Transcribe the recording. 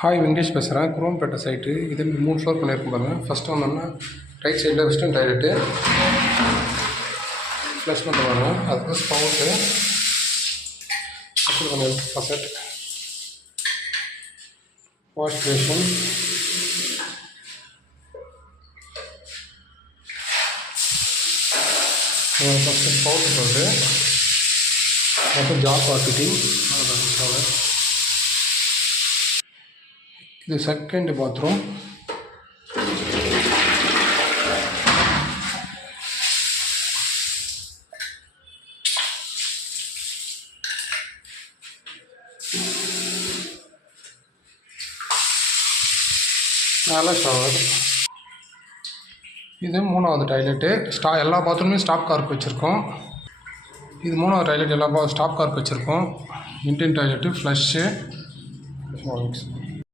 Hi Venkatesh பேசுகிறேன். Chromepet site. இது 3 floor பண்ணியிருக்கோம் பாருங்கள். ஃபஸ்ட்டு வந்தோம்னா ரைட் சைடில் வெஸ்டர்ன் டாய்லெட்டு ப்ளஸ் பண்ணிட்டு பாருங்கள். அதுக்கு ஸ்பவுட்டு அப்புறம் கொஞ்சம் ஃபசட் வாஷ் பேஷன் ஃபஸ்ட்டு ஸ்பவுட்டு போட்டு அப்புறம் ஜாப் ஃபிட்டிங். இது செகண்ட் பாத்ரூம். மேலே ஷவர். இது 3வது டாய்லெட்டு. எல்லா பாத்ரூம்லேயும் ஸ்டாப் கார்க் வச்சுருக்கோம். இது 3வது டாய்லெட். எல்லா ஸ்டாப் கார்க் வச்சுருக்கோம். இன்டென் டாய்லெட்டு ஃப்ளஷ்ஷு.